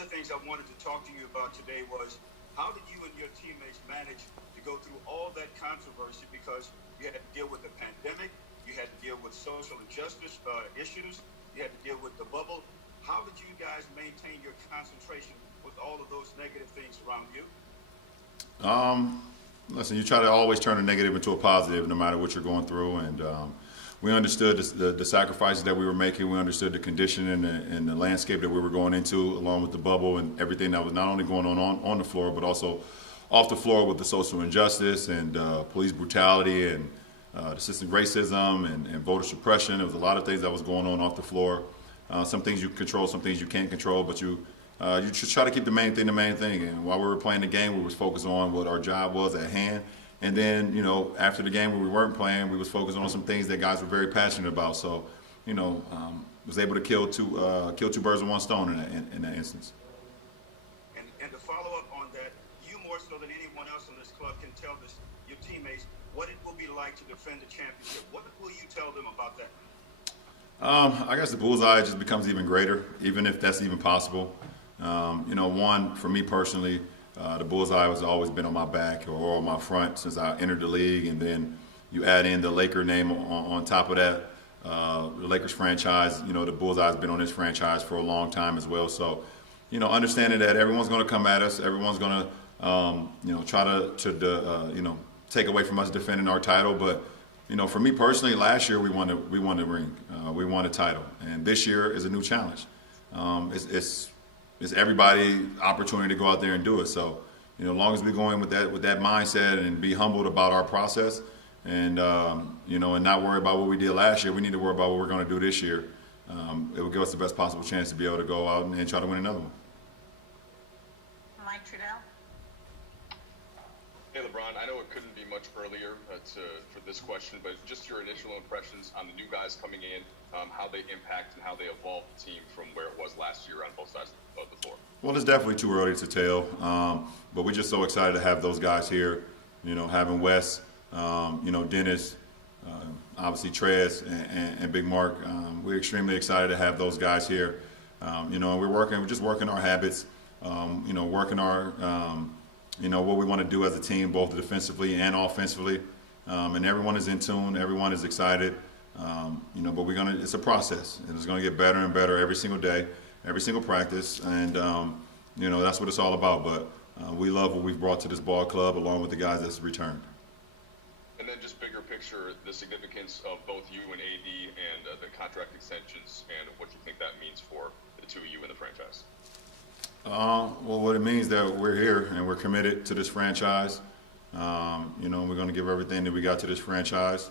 the things I wanted to talk to you about today was how did you and your teammates manage to go through all that controversy, because you had to deal with the pandemic, you had to deal with social injustice issues, you had to deal with the bubble. How did you guys maintain your concentration with all of those negative things around you? Listen, you try to always turn a negative into a positive, no matter what you're going through. And we understood the sacrifices that we were making. We understood the condition and the landscape that we were going into, along with the bubble and everything that was not only going on the floor, but also off the floor with the social injustice and police brutality and systemic racism and voter suppression. There was a lot of things that was going on off the floor. Some things you can control, some things you can't control, but you just try to keep the main thing the main thing. And while we were playing the game, we was focused on what our job was at hand. And then, after the game when we weren't playing, we was focused on some things that guys were very passionate about. So, was able to kill two birds with one stone in that instance. And to follow up on that, you more so than anyone else in this club can tell your teammates what it will be like to defend the championship. What will you tell them about that? I guess the bullseye just becomes even greater, even if that's even possible. One, for me personally, the bullseye has always been on my back or on my front since I entered the league, and then you add in the Laker name on top of that, the Lakers franchise. The bullseye has been on this franchise for a long time as well. So, understanding that everyone's going to come at us, everyone's going to, try to take away from us defending our title. But, for me personally, last year we won the ring, we won a title, and this year is a new challenge. It's everybody's opportunity to go out there and do it. So, as long as we go in with that mindset and be humbled about our process, and and not worry about what we did last year, we need to worry about what we're going to do this year. It will give us the best possible chance to be able to go out and try to win another one. Mike Trudell. Hey, Lebron, I know it couldn't be much earlier for this question, but just your initial impressions on the new guys coming in, how they impact and how they evolve the team from where it was last year on both sides of the floor. Well, it's definitely too early to tell, but we're just so excited to have those guys here. Having Wes, Dennis, obviously Trez and Big Mark. We're extremely excited to have those guys here. And we're just working our habits, working our, what we want to do as a team, both defensively and offensively. And everyone is in tune. Everyone is excited. But it's a process, and it's going to get better and better every single day, every single practice. And, that's what it's all about. But we love what we've brought to this ball club along with the guys that's returned. And then just bigger picture, the significance of both you and AD and the contract extensions and what you think that means for the two of you in the franchise. Well, what it means that we're here and we're committed to this franchise. We're going to give everything that we got to this franchise.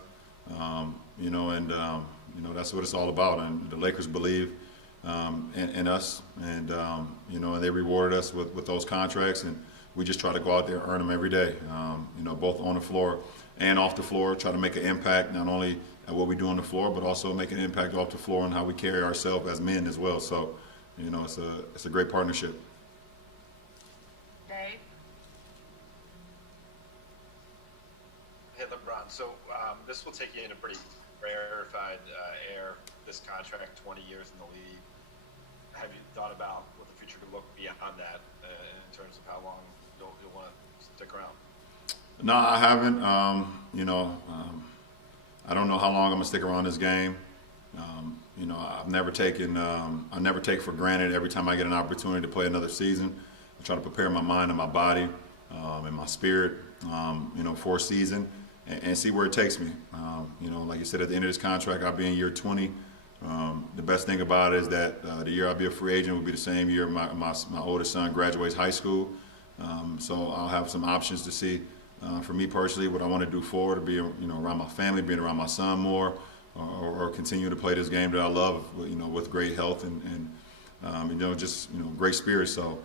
That's what it's all about. And the Lakers believe in us, and and they rewarded us with those contracts, and we just try to go out there and earn them every day. Both on the floor and off the floor, try to make an impact not only at what we do on the floor, but also make an impact off the floor and how we carry ourselves as men as well. So, it's a great partnership. Dave. Hey, LeBron. So this will take you in a pretty rarefied air, this contract, 20 years in the league. Have you thought about what the future could look beyond that in terms of how long you'll want to stick around? No, I haven't. I don't know how long I'm gonna stick around this game. I never take for granted every time I get an opportunity to play another season. I try to prepare my mind and my body and my spirit, for a season and see where it takes me. Like you said, at the end of this contract, I'll be in year 20. The best thing about it is that the year I'll be a free agent will be the same year my oldest son graduates high school. So I'll have some options to see, for me personally, what I want to do forward, to be around my family, being around my son more, or continue to play this game that I love, with great health and great spirit. So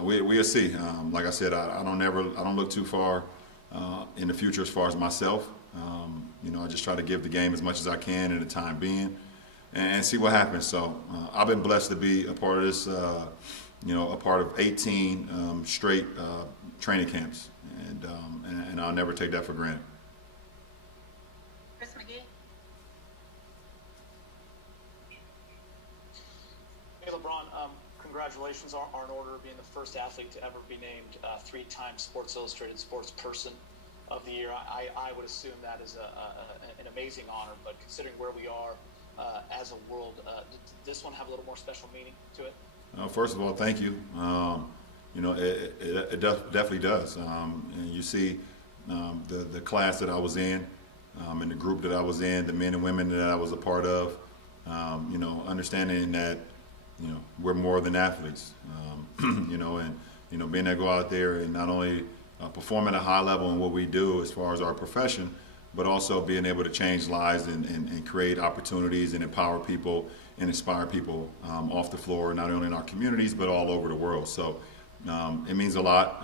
we'll see. Like I said, I don't look too far in the future as far as myself. I just try to give the game as much as I can in the time being, and see what happens. So I've been blessed to be a part of this, a part of 18 straight training camps, and I'll never take that for granted. Chris McGee. Hey, LeBron. congratulations are in order, being the first athlete to ever be named 3-time Sports Illustrated Sports Person of the Year. I would assume that is an amazing honor, but considering where we are as a world, does this one have a little more special meaning to it? First of all, thank you. It definitely does. And you see the class that I was in, and the group that I was in, the men and women that I was a part of, understanding that, we're more than athletes, and, being able to go out there and not only perform at a high level in what we do as far as our profession, but also being able to change lives and create opportunities and empower people and inspire people off the floor, not only in our communities, but all over the world. So it means a lot,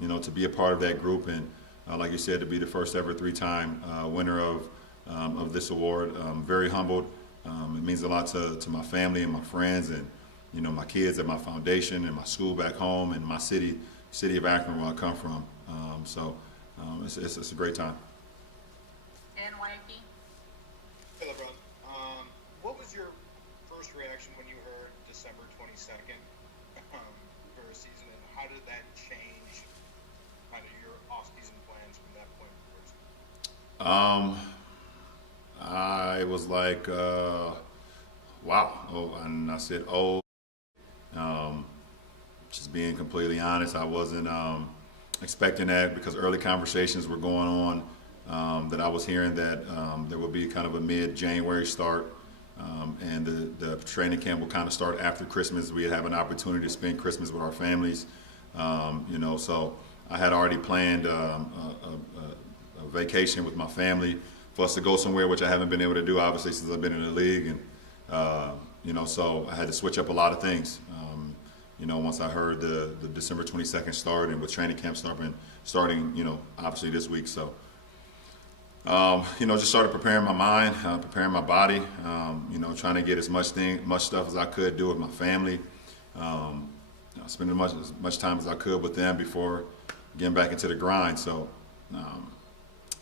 to be a part of that group and, like you said, to be the first ever 3-time winner of this award. Very humbled. It means a lot to my family and my friends and, my kids at my foundation and my school back home and my city of Akron, where I come from. It's a great time. And Waiki? Hey, Lebron. What was your first reaction when you heard December 22nd for a season, and how did that change kind of your off-season plans from that point forward? I was like, wow. Oh, and I said, oh. Just being completely honest, I wasn't expecting that, because early conversations were going on that I was hearing that there would be kind of a mid-January start, and the training camp will kind of start after Christmas. We'd have an opportunity to spend Christmas with our families, so I had already planned a vacation with my family for us to go somewhere, which I haven't been able to do, obviously, since I've been in the league. And, so I had to switch up a lot of things. Once I heard the December 22nd start, and with training camp starting, obviously this week. So, just started preparing my mind, preparing my body, trying to get as much stuff as I could do with my family, spending as much time as I could with them before getting back into the grind. So,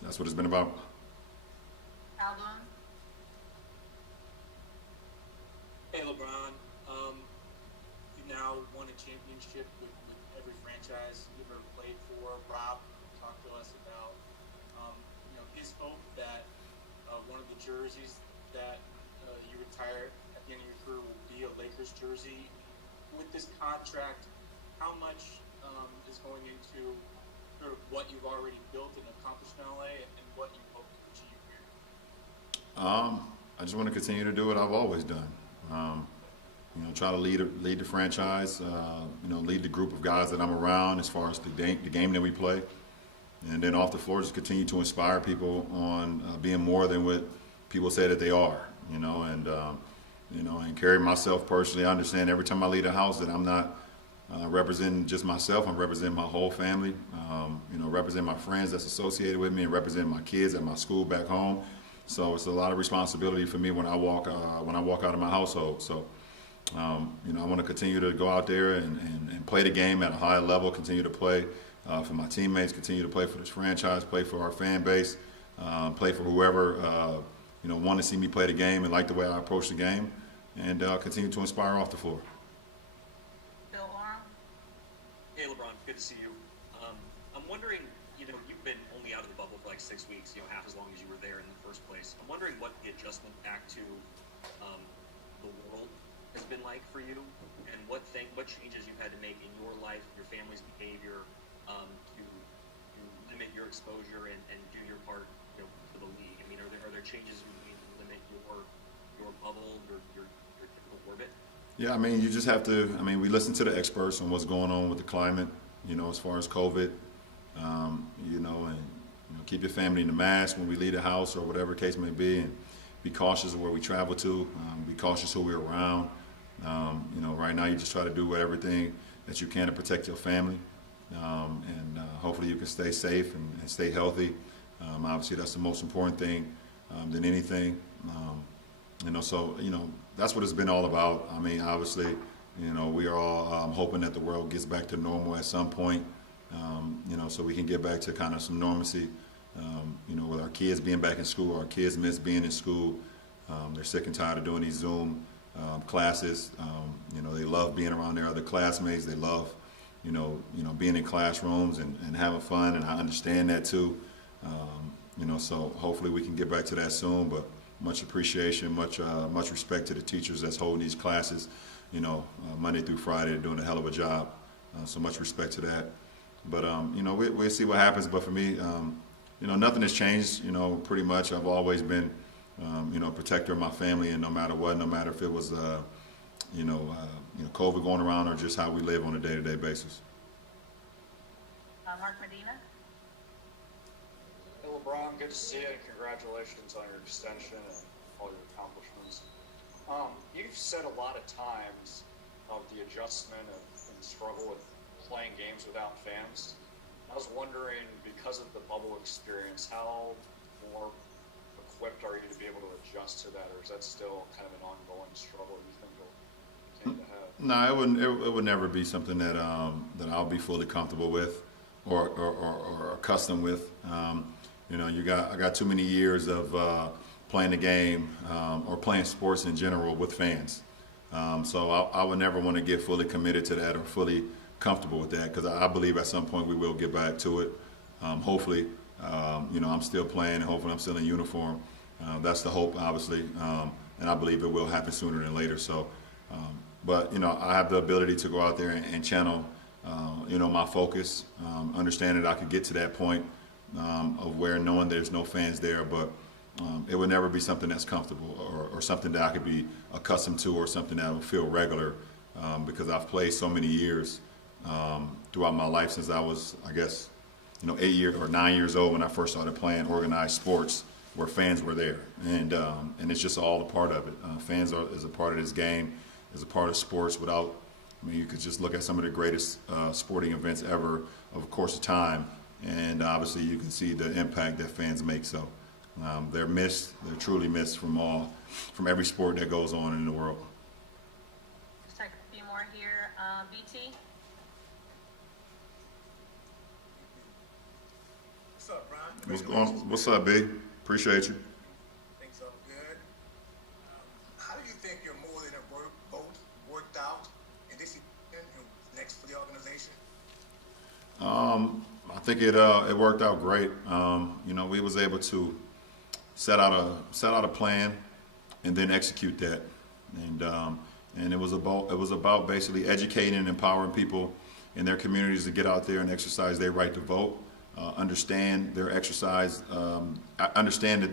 that's what it's been about. Alvin? Hey, LeBron. You've now won a championship with every franchise you've ever played for. Rob talked to us about, his hope that one of the jerseys that you retire at the end of your career will be a Lakers jersey. With this contract, how much is going into sort of what you've already built and accomplished in LA, and what you hope to achieve here? I just want to continue to do what I've always done. Try to lead the franchise, lead the group of guys that I'm around as far as the game that we play. And then off the floor, just continue to inspire people on being more than what people say that they are, and carry myself personally. I understand every time I leave the house that I'm not representing just myself. I'm representing my whole family, representing my friends that's associated with me, and representing my kids at my school back home. So it's a lot of responsibility for me when I walk out of my household. So, I want to continue to go out there and play the game at a high level, continue to play for my teammates, continue to play for this franchise, play for our fan base, play for whoever, want to see me play the game and like the way I approach the game, and continue to inspire off the floor. Bill Oram? Hey, LeBron, good to see you. I'm wondering, you've been only out of the bubble for like 6 weeks, half as long as you were there in the first place. I'm wondering what the adjustment back to the world has been like for you, and what changes you've had to make in your life, your family's behavior, to limit your exposure and do your part, for the league. I mean, are there changes you need to limit your bubble, your typical orbit? Yeah, you just have to. We listen to the experts on what's going on with the climate, as far as COVID, and keep your family in the mask when we leave the house or whatever the case may be, and be cautious of where we travel to, be cautious who we're around. Right now you just try to do everything that you can to protect your family, and hopefully you can stay safe and stay healthy. Obviously that's the most important thing than anything. So that's what it's been all about. Obviously, we are all hoping that the world gets back to normal at some point, so we can get back to kind of some normalcy. With our kids being back in school, our kids miss being in school. They're sick and tired of doing these Zoom classes. They love being around their other classmates. They love, being in classrooms and having fun, and I understand that too. So hopefully we can get back to that soon. But much appreciation, much respect to the teachers that's holding these classes, Monday through Friday. They're doing a hell of a job. So much respect to that. But we'll see what happens. But for me, nothing has changed. Pretty much I've always been, protector of my family, and no matter what, no matter if it was, COVID going around or just how we live on a day-to-day basis. Mark Medina. Hey, LeBron, good to see you, and congratulations on your extension and all your accomplishments. You've said a lot of times of the adjustment and struggle with playing games without fans. I was wondering, because of the bubble experience, how more equipped are you to be able to adjust to that, or is that still kind of an ongoing struggle you think you'll continue to have? No, it would never be something that I'll be fully comfortable with or accustomed with. I got too many years of playing the game or playing sports in general with fans. So I would never want to get fully committed to that or fully comfortable with that, because I believe at some point we will get back to it. Hopefully, I'm still playing, and hopefully I'm still in uniform. That's the hope, obviously, and I believe it will happen sooner than later. So, but I have the ability to go out there and channel, my focus, understand that I could get to that point of where knowing there's no fans there, but it would never be something that's comfortable or something that I could be accustomed to or something that would feel regular, because I've played so many years throughout my life since I was, I guess, 8 years or 9 years old when I first started playing organized sports where fans were there, and it's just all a part of it. Fans is a part of this game, is a part of sports. You could just look at some of the greatest sporting events ever of a course of time, and obviously you can see the impact that fans make. So they're truly missed from every sport that goes on in the world. Let's take a few more here. BT. What's up, Ron? What's up, B? Appreciate you. Things are good. How do you think your more than a vote worked out in this season and next for the organization? I think it worked out great. We was able to set out a plan and then execute that, and it was about basically educating and empowering people in their communities to get out there and exercise their right to vote, understand their exercise, understand that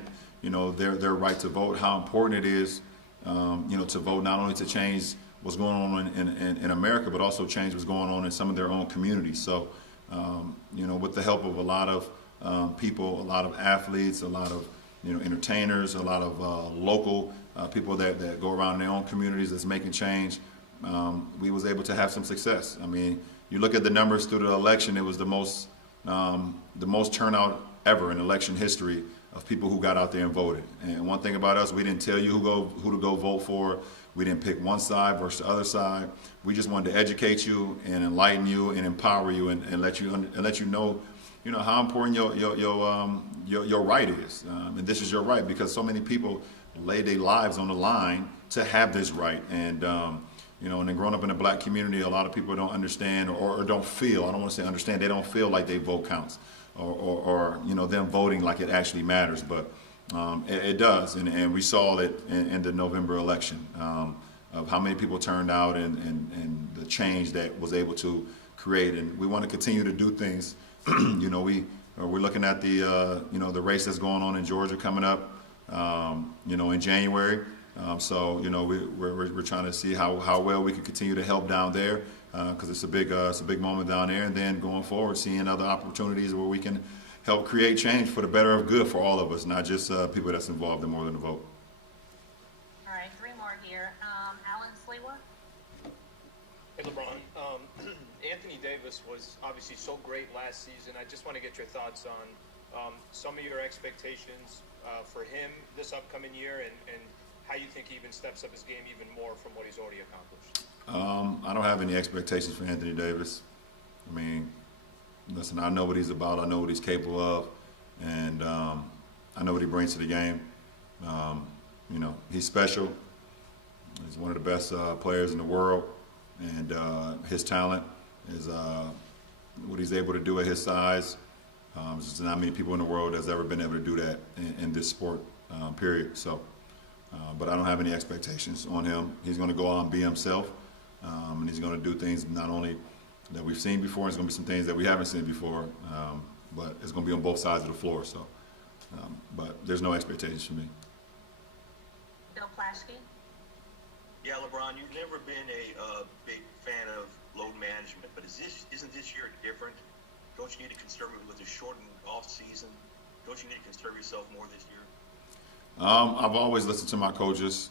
their right to vote, how important it is to vote, not only to change what's going on in America, but also change what's going on in some of their own communities. So with the help of a lot of people, a lot of athletes, a lot of entertainers, a lot of local people that go around in their own communities that's making change, we was able to have some success. I mean, you look at the numbers through the election, it was the most turnout ever in election history of people who got out there and voted. And one thing about us, we didn't tell you who to go vote for. We didn't pick one side versus the other side. We just wanted to educate you and enlighten you and empower you and let you know how important your right is. And this is your right, because so many people lay their lives on the line to have this right. And and then growing up in a black community, a lot of people don't understand or don't feel. I don't want to say understand. They don't feel like their vote counts, or them voting like it actually matters. But it does, and we saw it in the November election of how many people turned out and the change that was able to create. And we want to continue to do things. We're looking at the race that's going on in Georgia coming up, in January. So we're trying to see how well we can continue to help down there, because it's a big moment down there. And then going forward, seeing other opportunities where we can help create change for the better of good for all of us, not just people that's involved in more than a vote. All right, three more here. Alan Slewa. Hey, LeBron. Anthony Davis was obviously so great last season. I just want to get your thoughts on some of your expectations for him this upcoming year, and how you think he even steps up his game even more from what he's already accomplished. I don't have any expectations for Anthony Davis. I mean, listen, I know what he's about. I know what he's capable of, and I know what he brings to the game. He's special. He's one of the best players in the world, and his talent is what he's able to do at his size. There's not many people in the world that's ever been able to do that in this sport, period. So, but I don't have any expectations on him. He's going to go out and be himself, and he's going to do things not only that we've seen before, it's going to be some things that we haven't seen before, but it's going to be on both sides of the floor. So, but there's no expectations for me. Bill Plaschke. Yeah, LeBron, you've never been a big fan of load management, but isn't this year different? Don't you need to conserve it with a shortened off season? Don't you need to conserve yourself more this year? I've always listened to my coaches.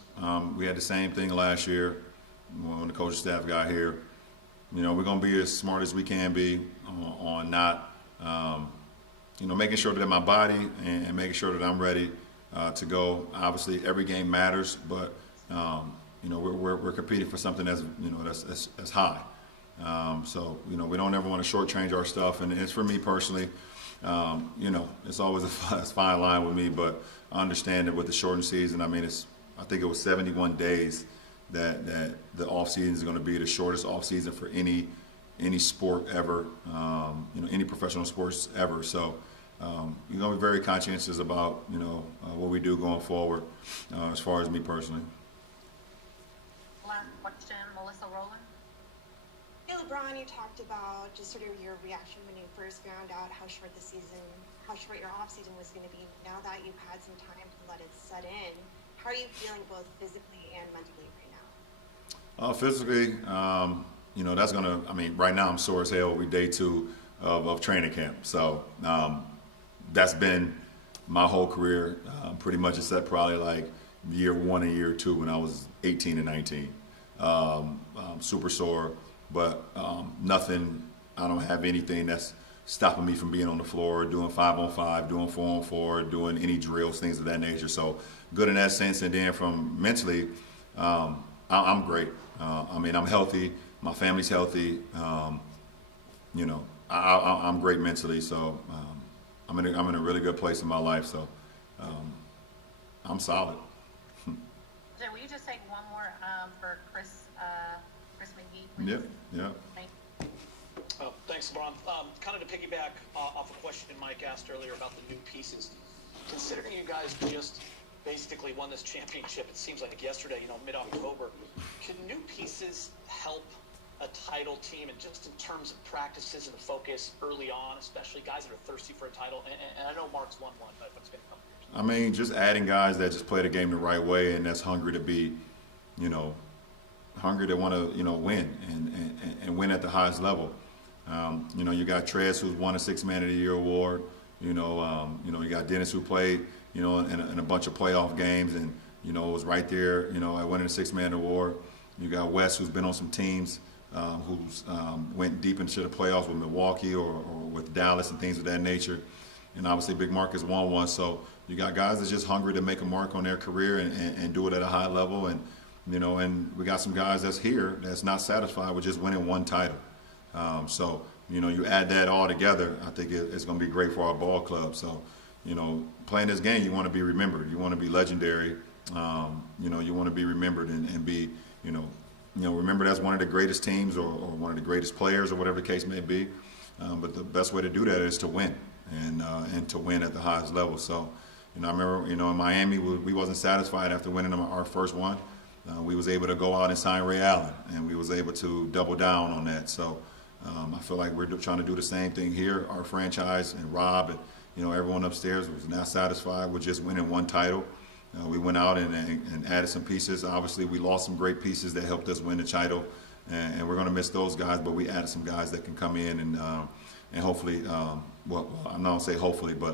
We had the same thing last year when the coaching staff got here. You know, we're going to be as smart as we can be on not, making sure that my body and making sure that I'm ready to go. Obviously, every game matters, but we're competing for something that's high. So we don't ever want to shortchange our stuff, and it's for me personally. It's always a fine line with me, but I understand that with the shortened season. I mean, I think it was 71 days that the off season is going to be the shortest off season for any sport ever. Any professional sports ever. So you're going to be very conscientious about what we do going forward, as far as me personally. Last question, Melissa Rowland. Hey, LeBron, you talked about just sort of your reaction when you first found out how short your off season was going to be. Now that you've had some time to let it set in, how are you feeling both physically and mentally right now? Physically, that's going to, right now I'm sore as hell. We day 2 of training camp. So that's been my whole career, pretty much except probably like year 1 and year 2 when I was 18 and 19. Super sore, but nothing, I don't have anything that's stopping me from being on the floor, doing 5-on-5, doing 4-on-4, doing any drills, things of that nature. So good in that sense. And then from mentally, I'm great. I'm healthy. My family's healthy. I'm great mentally. So I'm in a really good place in my life. So I'm solid. Jay, will you just take one more for Chris McGee, please? Yep. Thanks, LeBron. Kind of to piggyback off a question Mike asked earlier about the new pieces. Considering you guys just basically won this championship, it seems like yesterday, mid-October, can new pieces help a title team, and just in terms of practices and the focus early on, especially guys that are thirsty for a title? And I know Mark's won one, but it's been a couple years. Just adding guys that just play the game the right way and that's hungry to be, hungry to want to, win and win at the highest level. You got Trez, who's won a 6 Man of the Year award. You got Dennis, who played, in a bunch of playoff games and, was right there, at winning a 6 Man award. You got Wes, who's been on some teams, who's went deep into the playoffs with Milwaukee or with Dallas and things of that nature. And obviously Big Mark has won one. So you got guys that's just hungry to make a mark on their career and do it at a high level. And, and we got some guys that's here that's not satisfied with just winning one title. So, you add that all together, I think it's going to be great for our ball club. So, playing this game, you want to be remembered. You want to be legendary. You want to be remembered and be, remembered as one of the greatest teams or one of the greatest players or whatever the case may be. But the best way to do that is to win and to win at the highest level. So, I remember, in Miami, we wasn't satisfied after winning our first one. We was able to go out and sign Ray Allen, and we was able to double down on that. So I feel like we're trying to do the same thing here. Our franchise and Rob and everyone upstairs was not satisfied with just winning one title. We went out and added some pieces. Obviously, we lost some great pieces that helped us win the title, and we're going to miss those guys. But we added some guys that can come in and hopefully, I'm not going to say hopefully, but